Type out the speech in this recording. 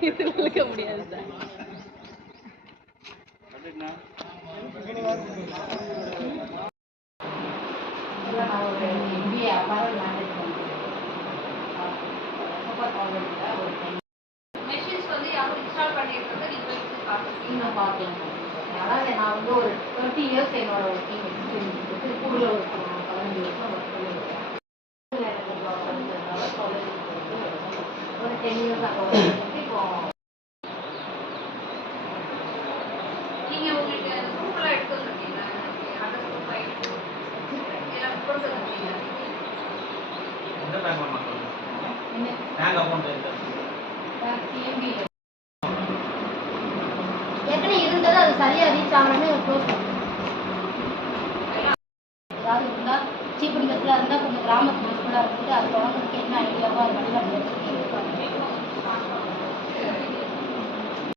இது விளக்க முடியாது சார். மெஷின்ஸ் வந்து யாரும் இன்ஸ்டால் பண்ணியிருக்கிறத பார்க்கலாம் அதாவது நான் வந்து ஒரு தேர்ட்டி இயர்ஸ் என்னோட ஒர்க்கிங் எக்ஸ்பீரியன்ஸ் இருக்கு திருப்பூரில் ஒரு பதினஞ்சு வருஷம் ஒர்க் பண்ணியிருக்கேன் காலேஜுக்கு ஒரு டென் இயர்ஸ் அங்கே ஒர்க் பண்ணிட்டு இப்போ உங்களுக்கு எல்லாம் பேங்க் அக்கௌண்ட் என்ன பேங்க் அக்கௌண்ட் ஏற்கனவே இருந்தது அது சரியாக ரீச் ஆகணும்னு க்ளோஸ் பண்ணுவோம் ஏதாவது இருந்தால் சீப் பஸ்ஸில் இருந்தால் கொஞ்சம் கிராமத்து பஸ்ஸில் இருந்துட்டு அது தொடங்குறதுக்கு என்ன ஐடியாவோ அது வழியில்